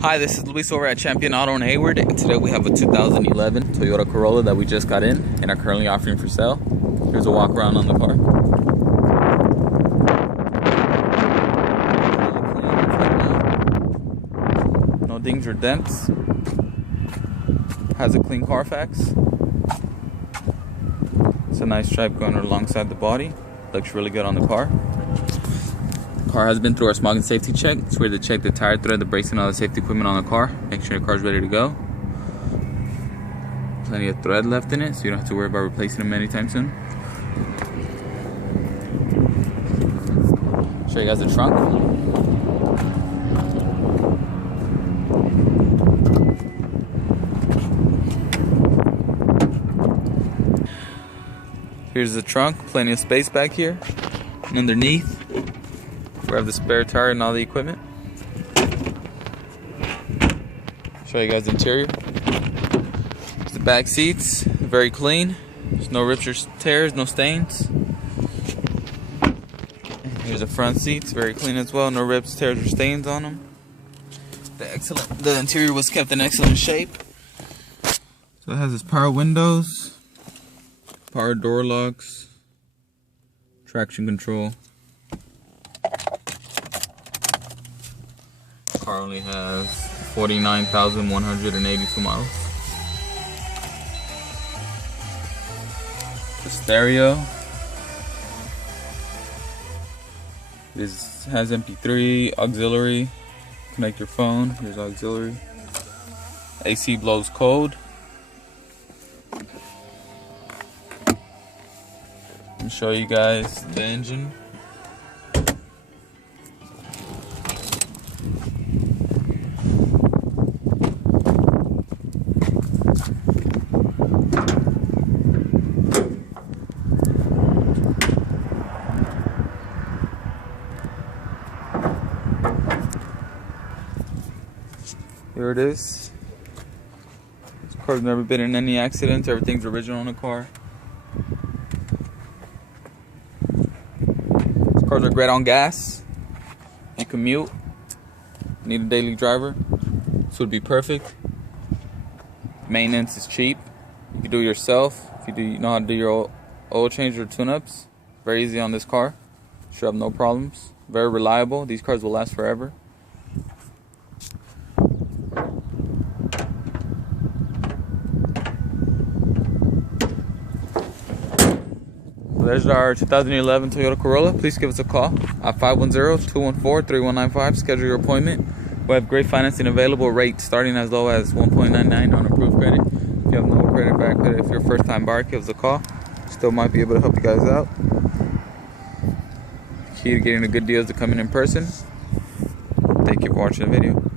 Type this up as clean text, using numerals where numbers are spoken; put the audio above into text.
Hi, this is Luis over at Champion Auto in Hayward, and today we have a 2011 Toyota Corolla that we just got in and are currently offering for sale. Here's a walk around on the car. No dings or dents. Has a clean Carfax. It's a nice stripe going alongside the body. Looks really good on the car. Car has been through our smog and safety check. It's where to check the tire thread, the brakes, and all the safety equipment on the car. Make sure your car's ready to go. Plenty of thread left in it, so you don't have to worry about replacing them anytime soon. Show you guys the trunk. Here's the trunk, plenty of space back here. And underneath, we have the spare tire and all the equipment. Show you guys the interior. The back seats, very clean. There's no rips or tears, no stains. Here's the front seats, very clean as well. No rips, tears, or stains on them. The interior was kept in excellent shape. So it has its power windows, power door locks, traction control. Car only has 49,182 miles. The stereo. This has MP3, auxiliary. Connect your phone. Here's auxiliary. AC blows cold. Let me show you guys the engine. Here it is. This car's never been in any accidents. Everything's original in the car. These cars are great on gas. You commute. Need a daily driver. This would be perfect. Maintenance is cheap. You can do it yourself. If you know how to do your oil change or tune-ups, very easy on this car. Should have no problems. Very reliable. These cars will last forever. There's our 2011 Toyota Corolla. Please give us a call at 510-214-3195. Schedule your appointment. We have great financing available. Rates starting as low as 1.99 on approved credit. If you have no credit, bad credit, if you're a first-time buyer, give us a call. Still might be able to help you guys out. Key to getting a good deal is to come in person. Thank you for watching the video.